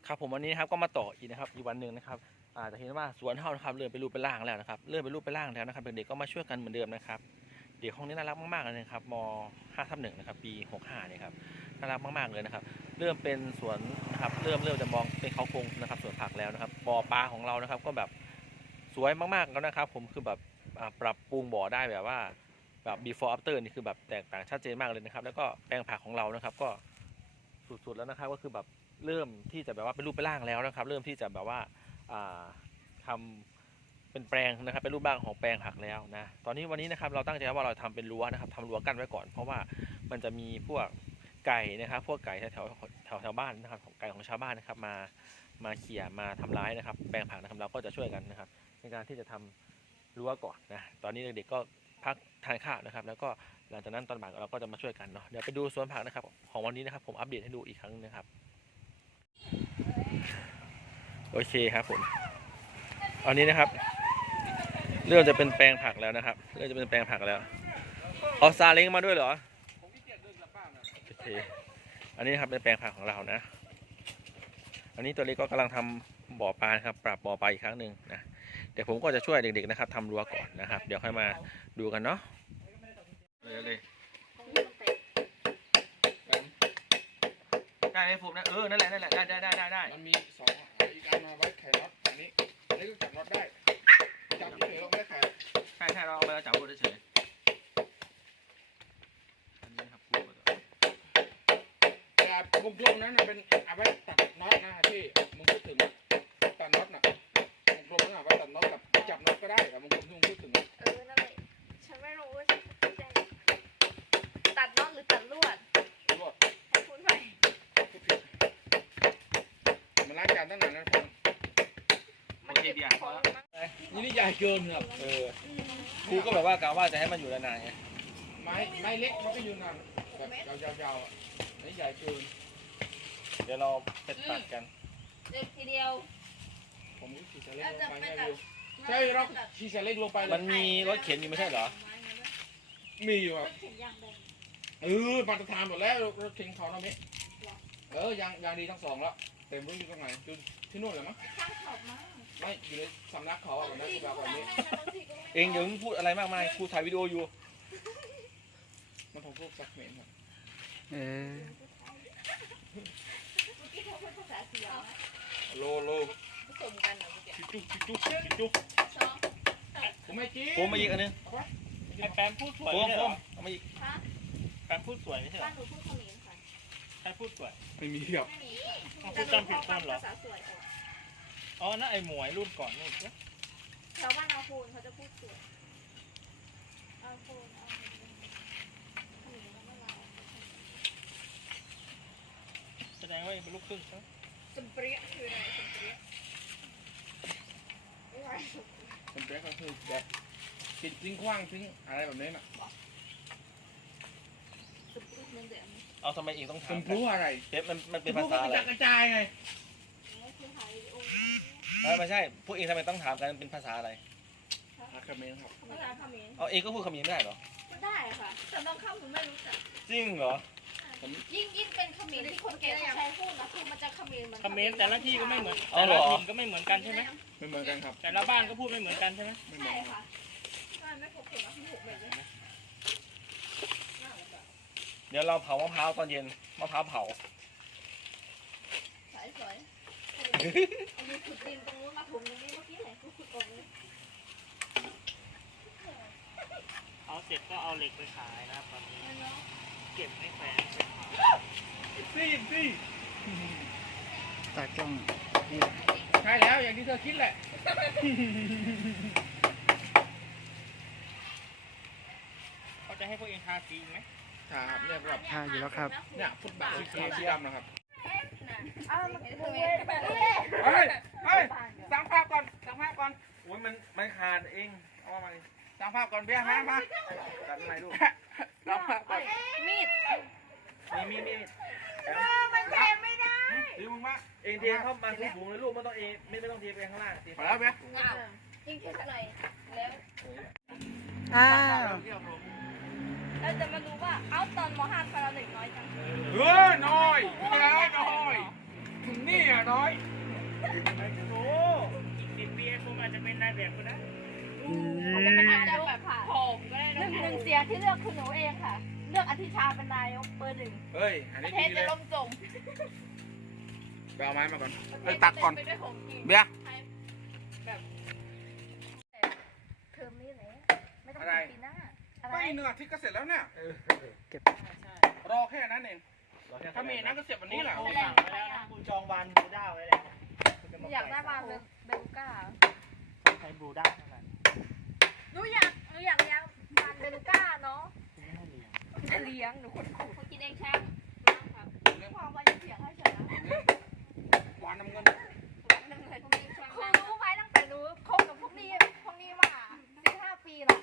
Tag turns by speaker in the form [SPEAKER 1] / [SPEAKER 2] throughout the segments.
[SPEAKER 1] ครับผมวันนี้นะครับก็มาต่ออีกนะครับอีกวันหนึ่งนะครับจะเห็นว่าสวนเฮานะครับเริ่มเป็นรูปเป็นร่างแล้วนะครับเริ่มเป็นรูปเป็นร่างแล้วนะครับเด็กๆก็มาช่วยกันเหมือนเดิมนะครับเด็กห้องนี้น่ารักมากๆเลยนะครับม5/1นะครับปี65เนี่ยครับน่ารักมากๆเลยนะครับเริ่มเป็นสวนนะครับเริ่มจะมองเป็นเขาโครงนะครับสวนผักแล้วนะครับบ่อปลาของเรานะครับก็แบบสวยมากๆแล้วนะครับผมคือแบบปรับปรุงบ่อได้แบบว่าแบบ before after นี่คือแบบแตกต่างชัดเจนมากเลยนะครับแล้วก็แปลงผักของเรานะครับก็สุดๆแล้วนะครับก็คือแบบเริ่มที่จะแบบว่าเป็นรูปเป็นร่างแล้วนะครับเริ่มที่จะแบบว่าทำเป็นแปลงนะครับเป็นรูปร่างของแปลงผักแล้วนะตอนนี้วันนี้นะครับเราตั้งใจว่าเราทำเป็นรั้วนะครับทำรั้วกั้นไว้ก่อนเพราะว่ามันจะมีพวกไก่นะครับพวกไก่แถวบ้านนะครับของไก่ของชาวบ้านนะครับมาเขี่ยมาทำร้ายนะครับแปลงผักนะครับเราก็จะช่วยกันนะครับในการที่จะทำรั้วก่อนนะตอนนี้เด็กๆก็พักทานข้าวนะครับแล้วก็หลังจากนั้นตอนบ่ายเราก็จะมาช่วยกันเนาะเดี๋ยวไปดูสวนผักนะครับของวันนี้นะครับผมอัปเดตให้ดูอีกครั้งนะครับโอเคครับผมอันนี้นะครับเริ่มจะเป็นแปลงผักแล้วนะครับเริ่มจะเป็นแปลงผักแล้วเอาซาเล้งมาด้วยเหรอโอเคอันนี้ครับเป็นแปลงผักของเรานะอันนี้ตัวเล็กก็กำลังทำบ่อปลาครับปรับบ่อปลาอีกครั้งหนึ่งนะเดี๋ยวผมก็จะช่วยเด็กๆนะครับทำรั้วก่อนนะครับเดี๋ยวค่อยมาดูกันเนาะเลยได้ไหมผมนะนั่นแหละได้
[SPEAKER 2] มันมีสองอีกอันมาไว้ไขน็อตอันนี้ก็จับน็อตได้จับเฉยๆเราไม่ได้ไข
[SPEAKER 1] ใช่เราเอาไปแล้วจับพูดเฉยอันนี้ครับพูด
[SPEAKER 2] แต่วงกลมนั้นเป็นเอาไว้ตัดน็อตนะที่มึงพูดถึงตัดน็อตน่ะวงกลมนั้นเอาไว้ตัดน็อตกับจับน็อตก็ได้แต่วงกลมที่มึงพูดถึง
[SPEAKER 3] นั่นแหละฉันไม่รู้ว่าฉันเข้าใจตัดน็อตหรือตัดลวดให้พูดไป
[SPEAKER 2] มันล้างจานตั้งนานแล้วคน
[SPEAKER 3] มันเก็บของมั้ง
[SPEAKER 2] นี่ใหญ่เกินครับ
[SPEAKER 1] ครูก็แบบว่ากะว่าจะให้มันอยู่นานๆไง
[SPEAKER 2] ไม้เล็กมันก็อยู่นานแบบยาวๆนี่ใหญ่เกิน
[SPEAKER 1] เดี๋ยวเราไปตัดกัน
[SPEAKER 3] เด็กทีเดียว
[SPEAKER 2] ผมขี่ซาเล้งลงไปให้ดูใช่เราขี่ซาเล้งลงไป
[SPEAKER 1] มันมีรถเข็นอยู่ไม่ใช่เหรอ
[SPEAKER 2] มีอยู่ครับมาตรฐานหมดแล้วรถเข็นเขาเนาะมิยังดีทั้งสองแล้วเต็มรู้อยู่ตรงไหนที่นู่นเหรอมั้งไม่อยู่ในสำนักเขาแบบนั้นคือแบบนี้
[SPEAKER 1] เองอย่าเพิ่งพูดอะไรมากมายครูถ่ายวิดีโออยู่
[SPEAKER 2] มันของพวกซักเมนครับโล
[SPEAKER 3] ผสมกันเหรอ
[SPEAKER 2] จุ๊ผมไม่จี
[SPEAKER 1] ผมมาอีกอันนึง
[SPEAKER 4] ไอแปมพูดสวย
[SPEAKER 1] ไม่ใช่เหรอ
[SPEAKER 4] เอามาอีกแปมพูดสวยไม่ใช่เหรอ
[SPEAKER 3] หนูพูดเขมรค่ะ
[SPEAKER 4] ใครพูดสวย
[SPEAKER 2] ไม่มีครับ
[SPEAKER 4] พูดจำผิดคนเหรออ๋อนั่นไอหมวยรุ่นก่อนนู่น
[SPEAKER 3] แถวบ้านอาโฟนเขาจะพูดสวยอาโฟนเขมรแล้วก็ลาว
[SPEAKER 4] แสดงว่าเป็นลูกครึ่งใช่ไหม
[SPEAKER 3] จำเปรี้ยคืออะไรจำเปรี้ย
[SPEAKER 2] ผมแปลก็คือแบบปิดทิ้งขว้างทิ้งอะไรแบบนี้น่ะ
[SPEAKER 1] เอาทำไมเองต้องถาม
[SPEAKER 2] ผมรู้อะไร
[SPEAKER 1] มันเป็นภาษาอะไร
[SPEAKER 2] กระจายไง
[SPEAKER 1] ไม่ใช่พวกเองทำไมต้องถามกันเป็นภาษาอะไร
[SPEAKER 2] เขมรครับ
[SPEAKER 3] ภาษาเขมร
[SPEAKER 1] เอาเองก็พูดเขมรไม่ได้เหรอ
[SPEAKER 3] ก็ได้ค่ะแต่บางคำหนูไม่รู้จัก
[SPEAKER 1] จริงเหรอ
[SPEAKER 3] ยิ่งเป็นเขมรที่คนแก่ใช้พูดนะคือมันจะเขมรเหมือน
[SPEAKER 4] เขมรแต่ละที่ก็ไม่เหมือนแต่ละถิ่นก็ไม่เหมือนกันใช่ไหม
[SPEAKER 2] ไม่เหมือนกันครับ
[SPEAKER 4] แต่ละบ้านก็พูดไม่เหมือนกันใช่ไหม
[SPEAKER 3] ใช่ค่ะไม่ครบถูกนะที่ถูกแบบนี้
[SPEAKER 1] เดี๋ยวเราเผามะพร้าวตอนเย็นมะพร้าวเผา
[SPEAKER 3] สวยอันนี้ขุดดินตรงนู้นมาถมตรงนี้เมื่อกี้ไหนขุดตรงนี้
[SPEAKER 4] เอาเสร็จก็เอาเหล็กไปขายนะครับตอนนี้เก็บไม่แฝง
[SPEAKER 2] ซี่
[SPEAKER 5] ตากล้องนี่
[SPEAKER 2] ใช่แล้วอย่างที่เธอคิดแหละ
[SPEAKER 4] เขาจะให้พวกเองทาสีไหม
[SPEAKER 2] ครับเนี่ยแบบ
[SPEAKER 5] ทาอยู่แล้วครับ
[SPEAKER 2] เนี่ยฟุตบาทสีดำนะครับ
[SPEAKER 1] เฮ้ยสั่งภาพก่อนโอ้ยมันขาดเองเอามา
[SPEAKER 2] สั่งภาพก่อนเบี้ยมา
[SPEAKER 1] ตัดอะไรลูก
[SPEAKER 2] สั่งภาพก่อน
[SPEAKER 3] มีดมันเทไม่ได้
[SPEAKER 1] ดูมึงมาเองเทเข้ามาที่ถุงเลยลูกไม่ต้องเองไม่ต้องเทไปข้างล่าง
[SPEAKER 2] พอแล้วเบี้ย
[SPEAKER 3] ยิ่งเทเท่าไหร่แล้วเราจะมาดูว่าเอาตอนม.5 คาราเด็กน้อยจัง
[SPEAKER 2] น้อยแล้วน้อยนี่น้อย
[SPEAKER 4] ไม่รู้อีก10 ปีผมอาจจะเป็นนายแบบก็ได้
[SPEAKER 3] อาจจะเป็นอาจจะแบบผมก็ได้หนึ่งเสียงที่เลือกคือหนูเองค่ะ เลือกอธิชาเป็นนายกเบอร์ 1
[SPEAKER 2] เฮ้ยอัน
[SPEAKER 3] ป
[SPEAKER 2] นี้
[SPEAKER 3] ระเท
[SPEAKER 2] ดี
[SPEAKER 3] ศ
[SPEAKER 2] เล
[SPEAKER 3] จะ
[SPEAKER 2] ย
[SPEAKER 3] ล่มจม
[SPEAKER 2] ไปเอาไม้มาก่อนเอ้ยตักก่อน
[SPEAKER 3] ไปด้วยของจริง
[SPEAKER 2] เบียร์
[SPEAKER 3] แบบเทอมนี้เลยไม่ต้อง
[SPEAKER 2] อะไร
[SPEAKER 3] ปีหน้าอะไร
[SPEAKER 2] ก็อีก1 อาทิตย์ก็เสร็จแล้วเนี่ย
[SPEAKER 5] เก็บ
[SPEAKER 4] ใช่
[SPEAKER 2] รอแค่นั้นเองถ้ามีนั้นก็เสร็จวันนี้แหละ
[SPEAKER 4] กูสั่งไว้แล้วนะกูจองวันบรูด้าไว้แล้ว
[SPEAKER 3] อยากได้มาเบลูก้า
[SPEAKER 4] ใช้บรูด้าเท่านั้น
[SPEAKER 3] หนูอยากเลี้ยงมันเบลูก้าเนาะ
[SPEAKER 4] กูไม่ให้เลี้ยง
[SPEAKER 3] จะเลี้ยงหนูคนขู่เขากินเองแช่งครับ
[SPEAKER 2] เรื่อง
[SPEAKER 3] ความว่าจะเสียให้เฉยนะ
[SPEAKER 2] หวานน้ำเงิน
[SPEAKER 3] คือรู้ไหมตั้งแต่รู้คบกับพวกนี้มา15 ปีหรอก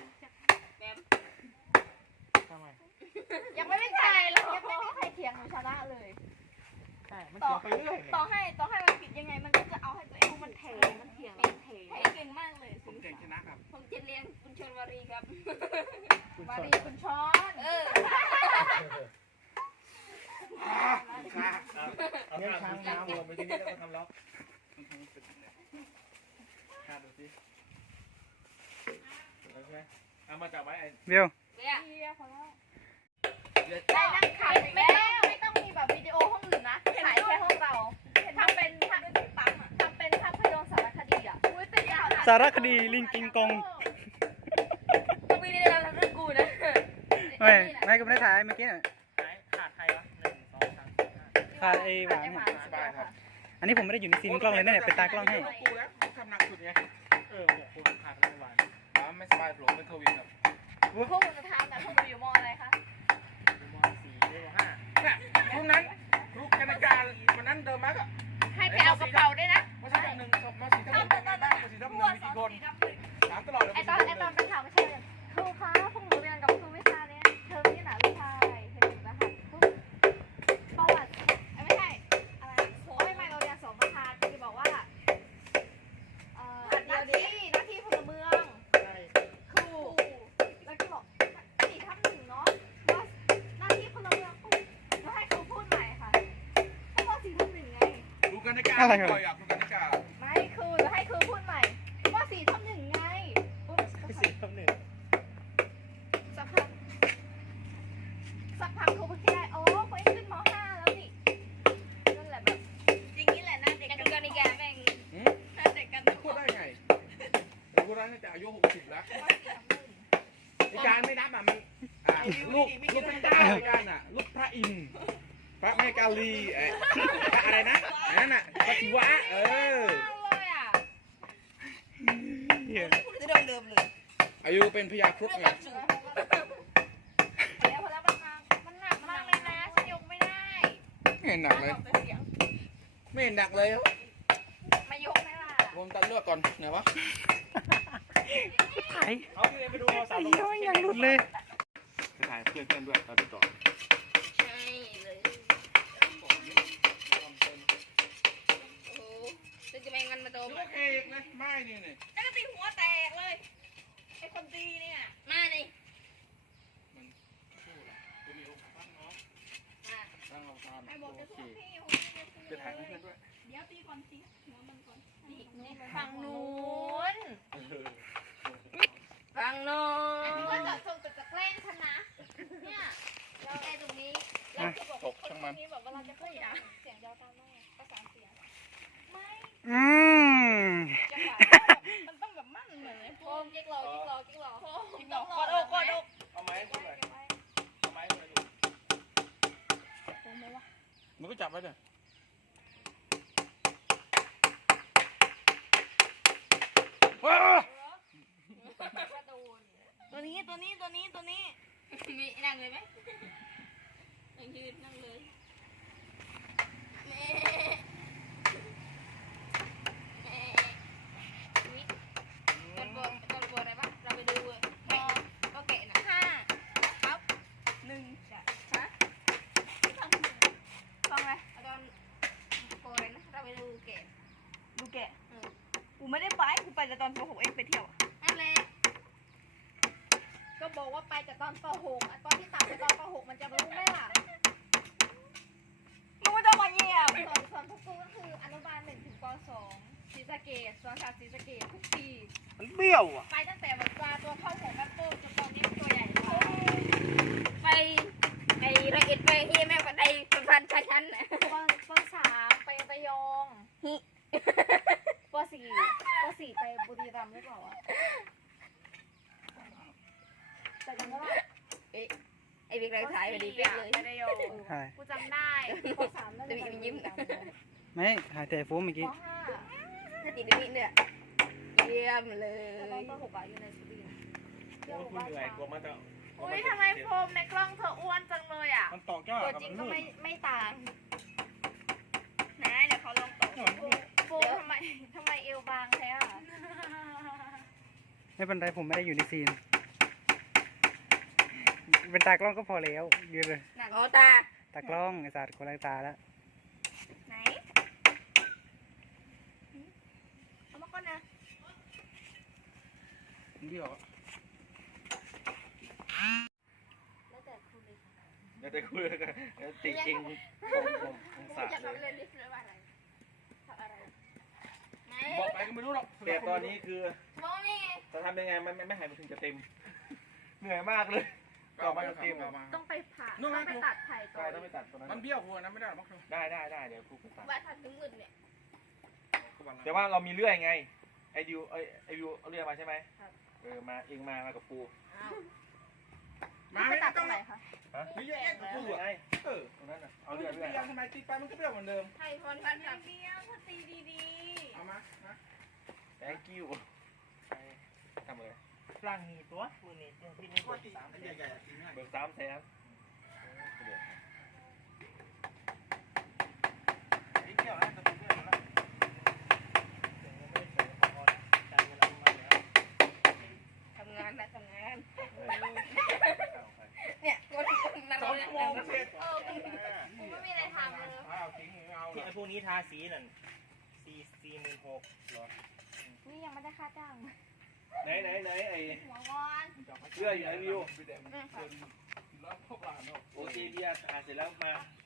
[SPEAKER 4] ทำไม
[SPEAKER 3] ยังไม่ได้ใครเลยยังไม่มีใครเถียงหนูชนะเลย
[SPEAKER 4] ใช่มันเกี่ยวไปเรื่อย
[SPEAKER 3] ต่อให้มันผิดยังไงมันก็จะเอาให้ตัวเองมันเถียงเก่งมากเลย
[SPEAKER 2] ผมเก่งชนะครับ
[SPEAKER 3] ผมจะเรียนคุณชนวารีครับ
[SPEAKER 4] คุณ
[SPEAKER 3] วา
[SPEAKER 4] ชน
[SPEAKER 3] รีคุณช้อน
[SPEAKER 4] เอาเนี่ยช้างน้ำลงไปที่นี่แล้วก็ทำล็อกดูสิโอเคเอามาจับไว้ไอ้
[SPEAKER 5] เบี้ยว
[SPEAKER 3] ได้นั่งถ่ายไม่ต้องมีแบบวิดีโอห้องอื่นนะถ่ายแค่ห้องเราทำเป็นภาพยนตร์สารคดีอ่ะอุ้ยเป็นยาว
[SPEAKER 5] สารคดีลิงกิงกอง
[SPEAKER 3] ไม่ได้เราทำเรื่องกูนะ
[SPEAKER 5] ไม่ก็ไม่ได้ถ่ายเมื่อกี้น่ะ
[SPEAKER 4] ขาดใครวะ1 2 3 4 5
[SPEAKER 5] ขาดไอ้หวาน
[SPEAKER 2] สบายครับ
[SPEAKER 5] อันนี้ผมไม่ได้อยู่ในซีนกล้องเลยนะเนี่ยเป็นตากล้องให้
[SPEAKER 2] กูแล้วทำหนักสุดไง
[SPEAKER 4] 6 คนขาดไม่หวาน
[SPEAKER 2] ไม่สบายผมเป็นโควิดครับ
[SPEAKER 3] พวกคุณจะทำแต่พวกหนูอยู่มออะไรคะ
[SPEAKER 4] ม4 5
[SPEAKER 2] เนี่ยรุ่นนั้นครูกนการวันนั้นเดิมมากอะ
[SPEAKER 3] ให้ไปเอากระเป๋าด้วยนะ
[SPEAKER 2] มาสี่ทับหนึ่งมาสี่ทับหนึ่งเป็นไงบ้างมาสี่ทับหนึ่งมีกี่คนถามตลอดเลย
[SPEAKER 3] ไอตอนไปถามไม่ใช่เลยครูคะพวกหนูเรียนกับครูวิชาเนี้ยเทอมนี้หนาวิชาอะไรเห็นหนูรหัสประวัติไม่ใช่อะไรไม่เราเรียน2 ประธานจะบอกว่าหน้าที่พลเมือง
[SPEAKER 4] ใช่
[SPEAKER 3] ครูแล้วก็บอก4/1เนาะว่าหน้าที่พลเมืองแล้วให้ครูพูดใหม่ค่ะเพราะว่า4/1ไง
[SPEAKER 2] ครูกนการบ่อยอะครูกนการ
[SPEAKER 3] ไม่ครูจะให้ครูพูดใหม่ว่า4/1ไงปุ๊บ
[SPEAKER 4] 4 ทับ 1
[SPEAKER 3] สักพักครูเพิ่งได้โอ้เขาขึ้นม.5แล้วนี่นั่นแหละแบบอย่างนี้แหละนะเด็กกันนี่แกแม่งน่าเด็กกัน
[SPEAKER 2] พูดได้ไงพูดได้ตั้งแต่อายุ60แล้วไอ้การไม่นับอ่ะมันลูกพระเจ้าไอ้การอ่ะลูกพระอินทร์พระแม่กาลีพระอะไรนะนั่นน่ะพระศิวะ
[SPEAKER 3] เลยอ่ะ
[SPEAKER 2] อายุเป็นพญาครุฑไง
[SPEAKER 3] เดี๋ยวพอแล้วมันหนักมากเลยนะฉันยกไม่ได้
[SPEAKER 2] ไม่เห็นหนักเลยไม่เห็นหนักเลย
[SPEAKER 3] มายกไหมล่ะ
[SPEAKER 2] ผมตัดเลือกก่อนไหนวะ
[SPEAKER 5] ถ่าย
[SPEAKER 4] เอาพี่ไปดูโทรศัพ
[SPEAKER 5] ไอ้
[SPEAKER 4] ท์
[SPEAKER 5] เหี้ยยังหลุดเลย
[SPEAKER 2] ไปถ่ายเพื่อนด้วยเราไปต่อ
[SPEAKER 3] ใช่เลยโอ้จะไปงันมาโต
[SPEAKER 2] ลูกเอกเลยไม่นี่นี่
[SPEAKER 3] แล้วก็ตีหัวแตกเลยไอ้คนตีเนี่ยมาดิ
[SPEAKER 2] ตั้งเราตาม
[SPEAKER 3] ไอ้บอกจะ
[SPEAKER 2] โอ
[SPEAKER 3] สู้
[SPEAKER 2] เค
[SPEAKER 3] พี่
[SPEAKER 2] จะถ่ายให้เพื่อนด้วย
[SPEAKER 3] เดี๋ยวตีก่อนสิหัวมันก่อนฝั่งนู้นฝั่งนู้นว่าจะส่งจะแกล้งฉันนะเนี่ยเราแอร์ตรงนี้แล้วคือบอกคนนี้แบบเวลาจะพูดนะเสียงยาวตามแม่ประสานเสียงไม่
[SPEAKER 5] อืม
[SPEAKER 3] จังหวะมันต้องแบบมั่นเหมือนไอ้พวกกิ๊กรอกิ๊กรอกดอก
[SPEAKER 4] เอาไม้ให้ดูหน่อยเอาไม้ให้ดูหน่อย
[SPEAKER 2] มันก็จับไว้เลย
[SPEAKER 3] ตัวนี้มีนั่งเลยไหมยืนนั่งเลยแม่ต้นบัวอะไรปะเราไปดูก็แกะนะ5ครับ1จ้ะฮะฟังอะไรตอนโปรเลยนะเราไปดูแกะกูไม่ได้ไปกูไปแต่ตอนป .6 เองไปเที่ยวนั่นแหละก็บอกว่าไปแต่ตอนป .6 ตอนที่ต่างไปตอนป .6 มันจะรู้ไหมล่ะมึงไม่ต้องมาเยี่ยมสอนพวกกูก็คืออนุบาลเกษสวนสัตว์ศรีสะเกษทุกปี
[SPEAKER 4] มันเบี้ยวอ่ะ
[SPEAKER 3] ไปตั้งแต่แบบปลาตัวเท่าหัวแม่โป้จนตอนนี้ตัวใหญ่มากไปไอ้ระเอ็ดไปเฮียแม่ก็ได้พันชั้นน่ะป.3ไประยองฮิป.4ไปบุรีรัมย์หรือเปล่าอ่ะแต่จำได้ว่าไอ้บิ๊กไรสายพอดีเป๊ะเลยไประยอง
[SPEAKER 5] ถ่าย
[SPEAKER 3] กูจำได้ป.3น่าจะไปยิ้ม
[SPEAKER 5] ไม่ถ่ายแต่โฟมเมื่อกี้
[SPEAKER 3] ป.5ถ้าติดนิดเนี่ยเยี่ยมเลยตอนป.6อ่ะอยู่ในสุรินทร์เที่ยวบอกว่า
[SPEAKER 1] เหนื่อยกลัวมันจะ
[SPEAKER 3] อุ้ยทำไมโฟมในกล้องเธออ้วนจังเลยอ่ะ
[SPEAKER 4] มันตอกยาก
[SPEAKER 3] ตัว
[SPEAKER 4] กับ
[SPEAKER 3] จริง
[SPEAKER 4] มัน
[SPEAKER 3] ก็
[SPEAKER 4] ลื่น
[SPEAKER 3] ไม่ต่างนะเดี๋ยวเขาลองตอบโฟมทำไมเอวบางแท้อ่ะ
[SPEAKER 5] ไม่เป็นไรผมไม่ได้อยู่ในซีน เป็นตากล้องก็พอแล้วเยอะเลย
[SPEAKER 3] หนักโอตา
[SPEAKER 5] ตากล้องไอ้สัตว์คนละตาแล้ว
[SPEAKER 3] ไหนเอามาก่อนนะ
[SPEAKER 2] เบี้ยวอะ
[SPEAKER 3] แล้วแต่คุณเลยค่ะ
[SPEAKER 1] เดี๋ยวจะคุยกันติเองผมสาด
[SPEAKER 3] อยาก
[SPEAKER 1] เล
[SPEAKER 3] ทำเล่
[SPEAKER 1] ย
[SPEAKER 3] นลิฟต์หรือว่าอะไรทำอะไรไหน
[SPEAKER 2] บอกไปก็ไม่รู้หรอก
[SPEAKER 1] แต่ตอนนี้คือ
[SPEAKER 3] มองนี่ไง
[SPEAKER 1] จะทำยังไงมันไม่หายมันถึงจะเต็ม เหนื่อยมากเลย
[SPEAKER 2] เอามาเต็มเอามา
[SPEAKER 3] ต้องไปผ่า
[SPEAKER 2] นู่นไง
[SPEAKER 3] ต้องไปตัดไผ่ก่อ
[SPEAKER 1] ใช่
[SPEAKER 3] น
[SPEAKER 1] ต้องไปตัดตรงนั้น
[SPEAKER 2] มันเบี้ยวหัวนะไม่ได้หรอก
[SPEAKER 1] ได้เดี๋ยวครูไปตัด
[SPEAKER 3] ไว้ทันถึงหมื่นเนี่ย
[SPEAKER 1] แต่ว่าเรามีเลื่อยไงไอวิวเอาเลื่อยมาใช่ไหมมาเองมากับปู
[SPEAKER 3] อ้าว
[SPEAKER 2] มา
[SPEAKER 3] ไป
[SPEAKER 2] ไม่
[SPEAKER 3] ตัดต
[SPEAKER 2] ต้
[SPEAKER 3] ร
[SPEAKER 2] อง
[SPEAKER 3] งไหนคะ
[SPEAKER 1] ฮะ
[SPEAKER 2] มีเยอะแยะกับ
[SPEAKER 1] ปู
[SPEAKER 2] กูอ่ะ
[SPEAKER 1] ไง
[SPEAKER 2] เออ
[SPEAKER 1] ตรงนั้นน่ะ
[SPEAKER 2] เอา
[SPEAKER 1] เอา
[SPEAKER 2] เรื่
[SPEAKER 1] เลื่
[SPEAKER 2] อ
[SPEAKER 1] อง ย
[SPEAKER 2] เบี้ยวทำไมตีไปมันก็เบี้ยวเหมือนเดิม
[SPEAKER 3] ไผ่พรพันกับ
[SPEAKER 6] เบี้ยวเขาตีดี
[SPEAKER 2] เอามา
[SPEAKER 1] thank you ทำเลย
[SPEAKER 4] ร่างมีตัวมือนี่พี่นี่กดสาม
[SPEAKER 2] ใหญ่ๆกินง่าย
[SPEAKER 1] เบิก3แสน
[SPEAKER 2] ไอ้เบี้ยวนะจะเป็นเบี้ยวแล้ว
[SPEAKER 3] ทำงานนะทำงานเนี่ยคนนั่น
[SPEAKER 2] สอง
[SPEAKER 3] เนี่ย
[SPEAKER 2] ชั่วโมงเสร็จ
[SPEAKER 3] กูไม่มีอะไรทำเลย
[SPEAKER 2] เอาทิ้งไม่เอา
[SPEAKER 4] ที่ไอ้พวกนี้ทาสีนั่น46,000หรอ
[SPEAKER 3] นี่ยังไม่ได้ค่าจ้าง
[SPEAKER 1] ไหนไอ้
[SPEAKER 3] หัวงอน
[SPEAKER 1] เลื่อยอยู่ไอ้วิว
[SPEAKER 2] แล้วพวกเราเนาะ
[SPEAKER 1] โอเคเดียถ่ายเสร็จแล้วมา